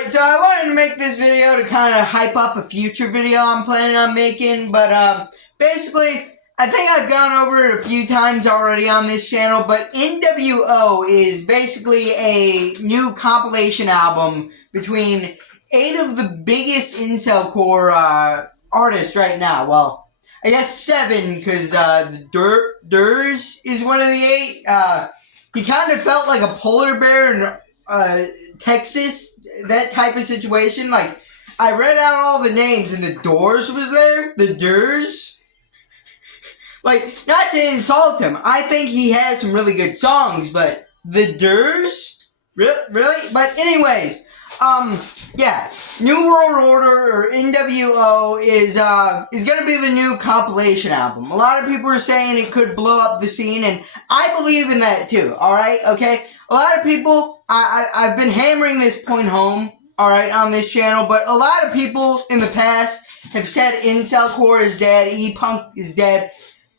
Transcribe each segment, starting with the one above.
Alright, so I wanted to make this video to kind of hype up a future video I'm planning on making, but basically, I think I've gone over it a few times already on this channel, but NWO is basically a new compilation album between 8 of the biggest incel-core artists right now. Well, I guess 7, because Durs is one of the 8. He kind of felt like a polar bear in Texas, that type of situation. Like, I read out all the names and the Doors was there. The Durs. Like, not to insult him. I think he has some really good songs, but the Durs? Really? But anyways, yeah. New World Order, or NWO, is gonna be the new compilation album. A lot of people are saying it could blow up the scene, and I believe in that too, alright? Okay? A lot of people, I've been hammering this point home, alright, on this channel, but a lot of people in the past have said Incelcore is dead, E-Punk is dead.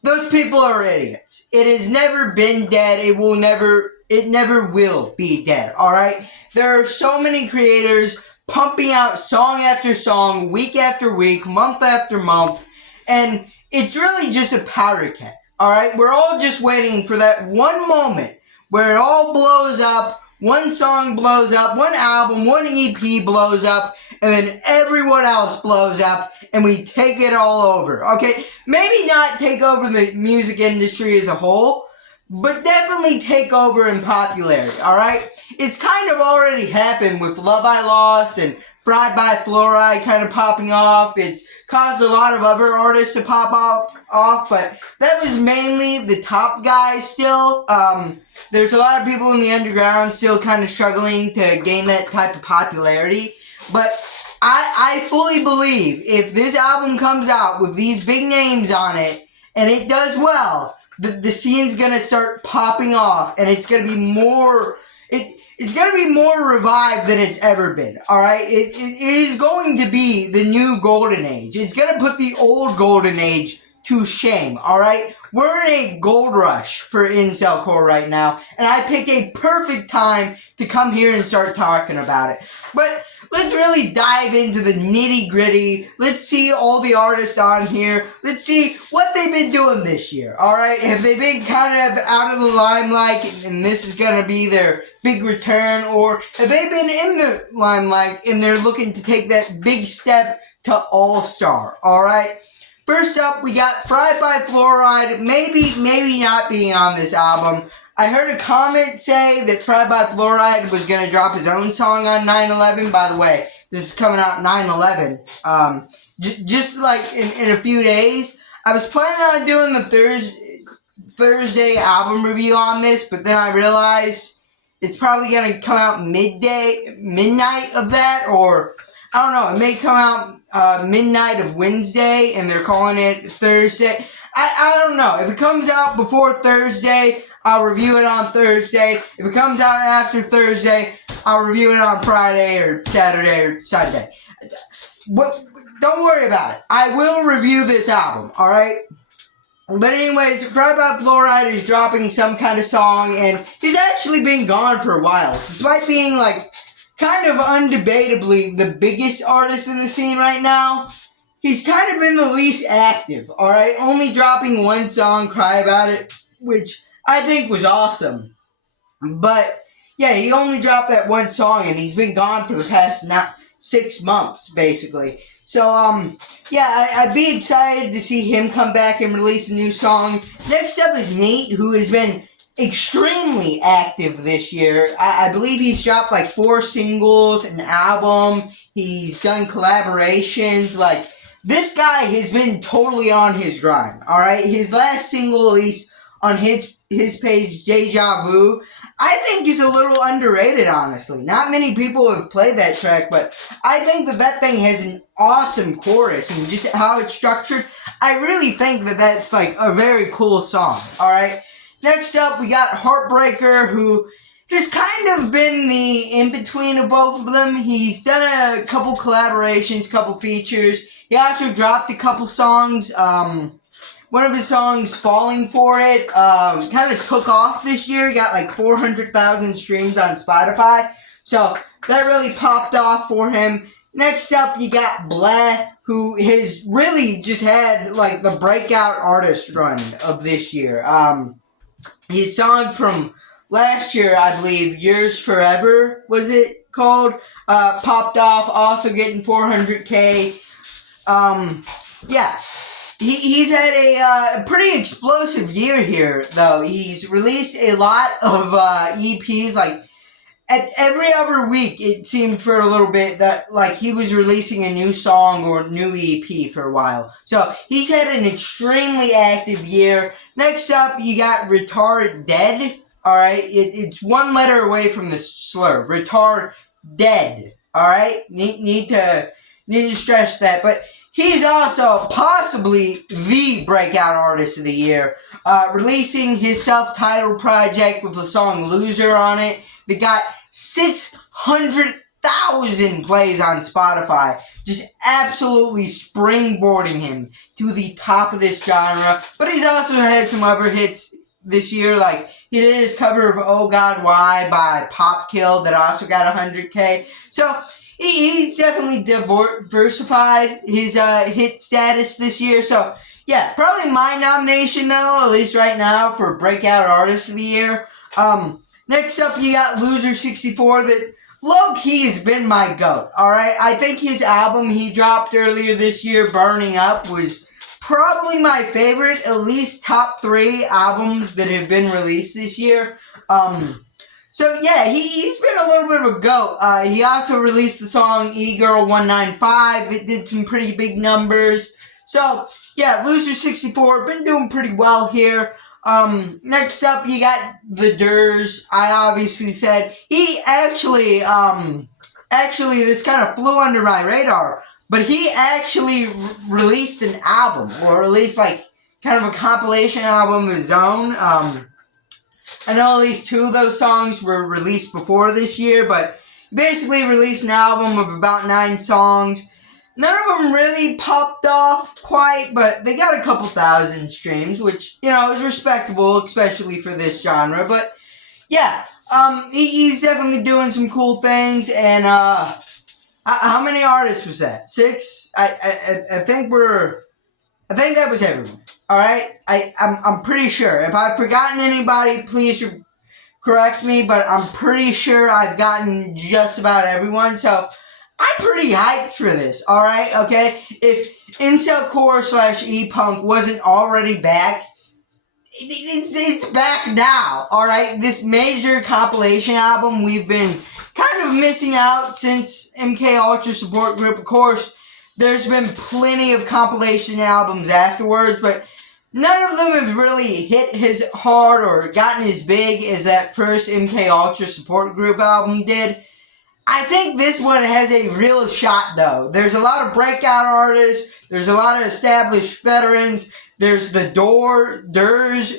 Those people are idiots. It has never been dead. It never will be dead, alright? There are so many creators pumping out song after song, week after week, month after month, and it's really just a powder keg, alright? We're all just waiting for that one moment where it all blows up, one song blows up, one album, one EP blows up, and then everyone else blows up, and we take it all over, okay? Maybe not take over the music industry as a whole, but definitely take over in popularity, alright? It's kind of already happened with Love I Lost and Fried by Fluoride kind of popping off. It's caused a lot of other artists to pop off, but that was mainly the top guys still. There's a lot of people in the underground still kind of struggling to gain that type of popularity, but I fully believe if this album comes out with these big names on it, and it does well, the scene's gonna start popping off, and it's gonna be more, it's gonna be more revived than it's ever been, alright? It is going to be the new golden age. It's gonna put the old golden age to shame, alright? We're in a gold rush for Incelcore right now, and I picked a perfect time to come here and start talking about it. But let's really dive into the nitty-gritty. Let's see all the artists on here. Let's see what they've been doing this year, alright? Have they been kind of out of the limelight and this is going to be their big return? Or have they been in the limelight and they're looking to take that big step to all-star, alright? First up, we got Fried by Fluoride, maybe not being on this album. I heard a comment say that Fried by Fluoride was going to drop his own song on 9/11. By the way, this is coming out 9/11. Just like in a few days. I was planning on doing the Thursday album review on this, but then I realized it's probably going to come out midnight of that, or I don't know, it may come out midnight of Wednesday, and they're calling it Thursday. I don't know. If it comes out before Thursday, I'll review it on Thursday. If it comes out after Thursday, I'll review it on Friday or Saturday or Sunday. But don't worry about it. I will review this album, alright? But anyways, Fried by Fluoride is dropping some kind of song, and he's actually been gone for a while. Despite being, like, kind of undebatably the biggest artist in the scene right now, he's kind of been the least active, alright? Only dropping one song, Cry About It, which I think was awesome. But, yeah, he only dropped that one song, and he's been gone for the past 6 months, basically. So, yeah, I'd be excited to see him come back and release a new song. Next up is Nate, who has been extremely active this year. I believe he's dropped like 4 singles, an album. He's done collaborations. Like, this guy has been totally on his grind, alright? His last single released on his page, Deja Vu, I think is a little underrated, honestly. Not many people have played that track, but I think that thing has an awesome chorus, and just how it's structured, I really think that that's like a very cool song, alright? Next up, we got Heartbreaker, who has kind of been the in-between of both of them. He's done a couple collaborations, couple features. He also dropped a couple songs. One of his songs, Falling For It, kind of took off this year. He got like 400,000 streams on Spotify. So that really popped off for him. Next up, you got Blah, who has really just had like the breakout artist run of this year. His song from last year, I believe, Yours Forever, was it called? Popped off, also getting 400K. Yeah. He's had a pretty explosive year here, though. He's released a lot of EPs, like, at every other week, it seemed for a little bit that, like, he was releasing a new song or new EP for a while. So, he's had an extremely active year. Next up, you got Retard Dead. Alright? It's one letter away from the slur. Retard Dead. Alright? Need to stress that. But he's also possibly the breakout artist of the year. Releasing his self-titled project with the song Loser on it. They got 600,000 plays on Spotify. Just absolutely springboarding him to the top of this genre. But he's also had some other hits this year. Like, he did his cover of Oh God Why by Popkill that also got 100K. So, he's definitely diversified his hit status this year. So, yeah, probably my nomination, though, at least right now, for Breakout Artist of the Year. Next up, you got Loser64, that low-key has been my GOAT, alright? I think his album he dropped earlier this year, Burning Up, was probably my favorite, at least top 3 albums that have been released this year. So, yeah, he's been a little bit of a GOAT. He also released the song E-Girl 195 that did some pretty big numbers. So, yeah, Loser64, been doing pretty well here. Next up, you got The Durs. I obviously said he actually, this kind of flew under my radar, but he actually released an album, or released like kind of a compilation album of his own. I know at least 2 of those songs were released before this year, but basically released an album of about 9 songs. None of them really popped off quite, but they got a couple thousand streams, which, you know, is respectable, especially for this genre. But, yeah, he's definitely doing some cool things, and, how many artists was that? 6? I think that was everyone, alright? I'm pretty sure. If I've forgotten anybody, please correct me, but I'm pretty sure I've gotten just about everyone, so I'm pretty hyped for this, alright, okay? If Incelcore/E-Punk wasn't already back, it's back now, alright? This major compilation album we've been kind of missing out since MK Ultra Support Group. Of course, there's been plenty of compilation albums afterwards, but none of them have really hit as hard or gotten as big as that first MK Ultra Support Group album did. I think this one has a real shot, though. There's a lot of breakout artists. There's a lot of established veterans. There's the Durs.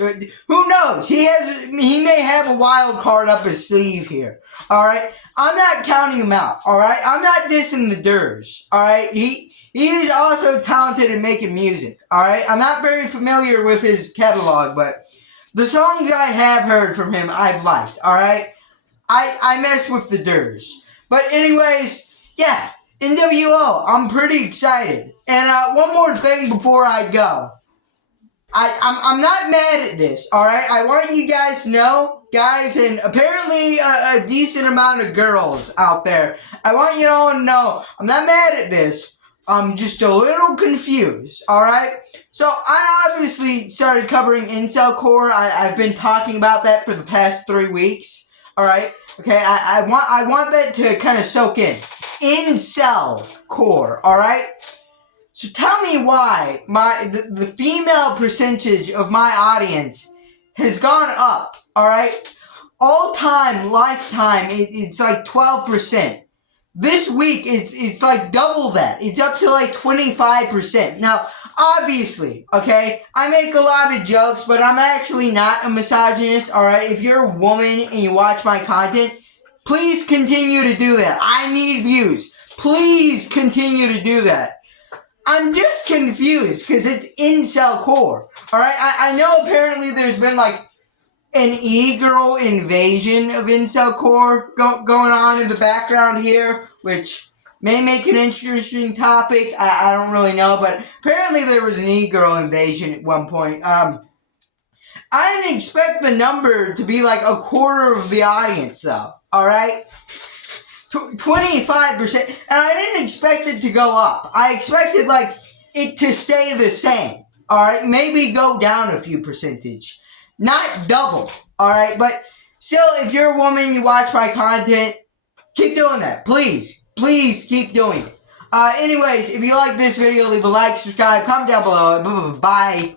Who knows? He may have a wild card up his sleeve here. All right? I'm not counting him out. All right? I'm not dissing the Durs. All right? He is also talented in making music. All right? I'm not very familiar with his catalog, but the songs I have heard from him, I've liked. All right? I mess with the Durs. But anyways, yeah, NWO, I'm pretty excited. And one more thing before I go. I'm not mad at this, alright? I want you guys to know, guys, and apparently a decent amount of girls out there. I want you all to know, I'm not mad at this. I'm just a little confused, alright? So, I obviously started covering Incelcore. I've been talking about that for the past 3 weeks, alright? Okay, I want that to kind of soak in. Incelcore, alright? So tell me why the female percentage of my audience has gone up, alright? All time, lifetime, it's like 12%. This week, it's like double that. It's up to like 25%. Now, obviously, okay, I make a lot of jokes, but I'm actually not a misogynist, alright? If you're a woman and you watch my content, please continue to do that. I need views. Please continue to do that. I'm just confused because it's Incelcore, alright? I know apparently there's been like an e-girl invasion of incel core going on in the background here, which may make an interesting topic. I don't really know, but apparently there was an e-girl invasion at one point. I didn't expect the number to be like a quarter of the audience, though. All right, 25%, and I didn't expect it to go up. I expected like it to stay the same. All right, maybe go down a few percentage, not double. All right, but still, if you're a woman, you watch my content, keep doing that. Please keep doing it. Anyways, if you like this video, leave a like, subscribe, comment down below. Bye.